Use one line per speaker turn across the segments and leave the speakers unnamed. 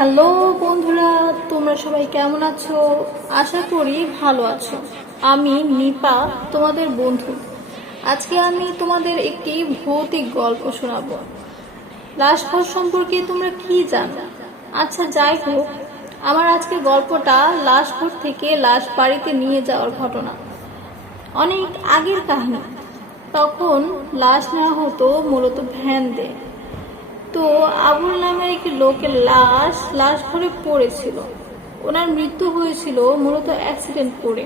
Hello বন্ধুরা, তোমরা সবাই কেমন আছো? আশা করি ভালো আছো। আমি নিপা, তোমাদের বন্ধু। আজকে আমি তোমাদের একটি ভৌতিক গল্প শোনাবো। লাশঘর সম্পর্কে তোমরা কি জানো? আচ্ছা যাই হোক, আমার আজকের গল্পটা লাশ লাশঘর থেকে লাশ বাড়িতে নিয়ে যাওয়ার ঘটনা। অনেক আগের কাহিনী। তখন লাশ নেওয়া হতো মূলত ভ্যান দিয়ে। তো আবুল নামের একটি লোকের লাশ লাশ ঘরে পড়েছিল। ওনার মৃত্যু হয়েছিল মূলত অ্যাক্সিডেন্ট করে।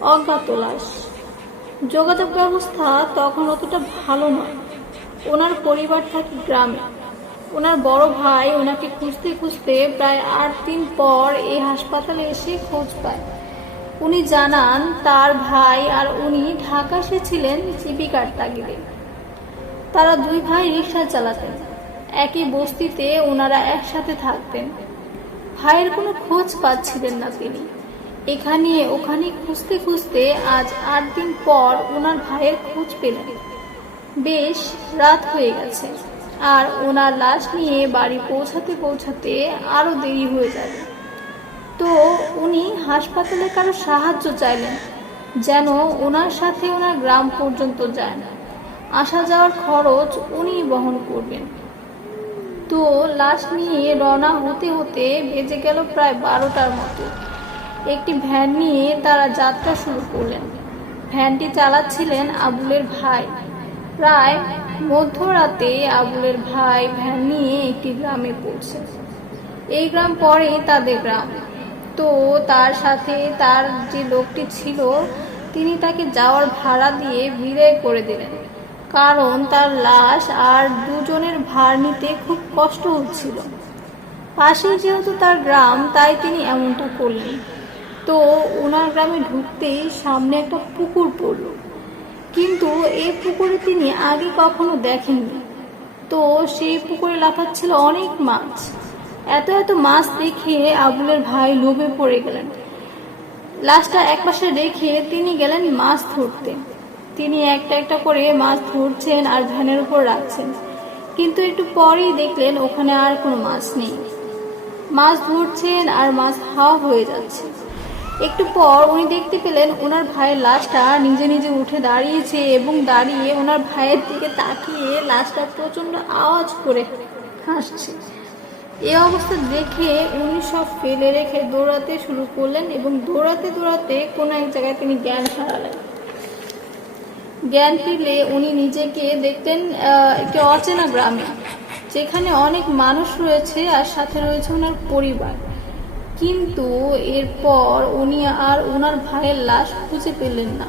অজ্ঞাত লাশ। যোগাযোগ ব্যবস্থা তখন অতটা ভালো নয়। ওনার পরিবার থাকে গ্রামে। ওনার বড় ভাই ওনাকে খুঁজতে খুঁজতে প্রায় আট দিন পর এই হাসপাতালে এসে খোঁজ পায়। উনি জানান, তার ভাই আর উনি ঢাকা এসেছিলেন জীবিকার তাগিদে। তারা দুই ভাই রিক্সা চালাতেন। একই বস্তিতে ওনারা একসাথে থাকতেন। ভাইয়ের কোনো খোঁজ পাচ্ছিলেন না তিনি। এখানে ওখানে খুঁজতে খুঁজতে আজ আট দিন পর ওনার ভাইয়ের খোঁজ পেলেন। বেশ, রাত হয়ে গেছে। আর ওনার লাশ নিয়ে বাড়ি পৌঁছাতে পৌঁছাতে আরও দেরি হয়ে যাবে। তো উনি হাসপাতালে কারও সাহায্য চাইলেন, যেন ওনার সাথে ওনার গ্রাম পর্যন্ত যায় না। আসা যাওয়ার খরচ উনি বহন করবেন। তো লাশ নিয়ে রওনা হতে হতে বেজে গেল প্রায় বারোটার মতো। একটি ভ্যান নিয়ে তারা যাত্রা শুরু করলেন। ভ্যানটি চালাচ্ছিলেন আবুলের ভাই। প্রায় মধ্যরাতে আবুলের ভাই ভ্যান নিয়ে একটি গ্রামে পৌঁছে। এই গ্রাম পরেই তাদের গ্রাম। তো তার সাথে তার যে লোকটি ছিল, তিনি তাকে যাওয়ার ভাড়া দিয়ে বিদায় করে দিলেন। কারণ তার লাশ আর দুজনের ভার নিতে খুব কষ্ট হচ্ছিল। পাশেই যেহেতু তার গ্রাম, তাই তিনি এমনটা করলেন। তো ওনার গ্রামে ঢুকতেই সামনে একটা পুকুর পড়ল। কিন্তু এই পুকুরে তিনি আগে কখনো দেখেননি। তো সেই পুকুরে লাফাচ্ছিল অনেক মাছ। এত এত মাছ দেখে আবুলের ভাই লোভে পড়ে গেলেন। লাশটা একপাশে রেখে তিনি গেলেন মাছ ধরতে। তিনি একটা একটা করে মাছ ধরছেন আর ভ্যানের উপর রাখছেন। কিন্তু একটু পরেই দেখলেন ওখানে আর কোনো মাছ নেই। মাছ ধরছেন আর মাছ হাওয়া হয়ে যাচ্ছে। একটু পর উনি দেখতে পেলেন ওনার ভাইয়ের লাশটা নিজে নিজে উঠে দাঁড়িয়েছে এবং দাঁড়িয়ে ওনার ভাইয়ের দিকে তাকিয়ে লাশটা প্রচণ্ড আওয়াজ করে হাসছে। এ অবস্থা দেখে উনি সব ফেলে রেখে দৌড়াতে শুরু করলেন এবং দৌড়াতে দৌড়াতে কোনো এক জায়গায় তিনি জ্ঞান হারালেন। জ্ঞান ফিরলে উনি নিজেকে দেখতেন একটি অচেনা গ্রামে, যেখানে অনেক মানুষ রয়েছে আর সাথে রয়েছে ওনার পরিবার। কিন্তু এরপর উনি আর ওনার ভাইয়ের লাশ খুঁজে পেলেন না,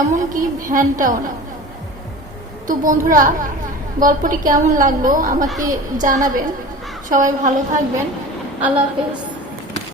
এমনকি ভ্যানটাও না। তো বন্ধুরা, গল্পটি কেমন লাগল আমাকে জানাবেন। সবাই ভালো থাকবেন। আল্লাহ হাফেজ।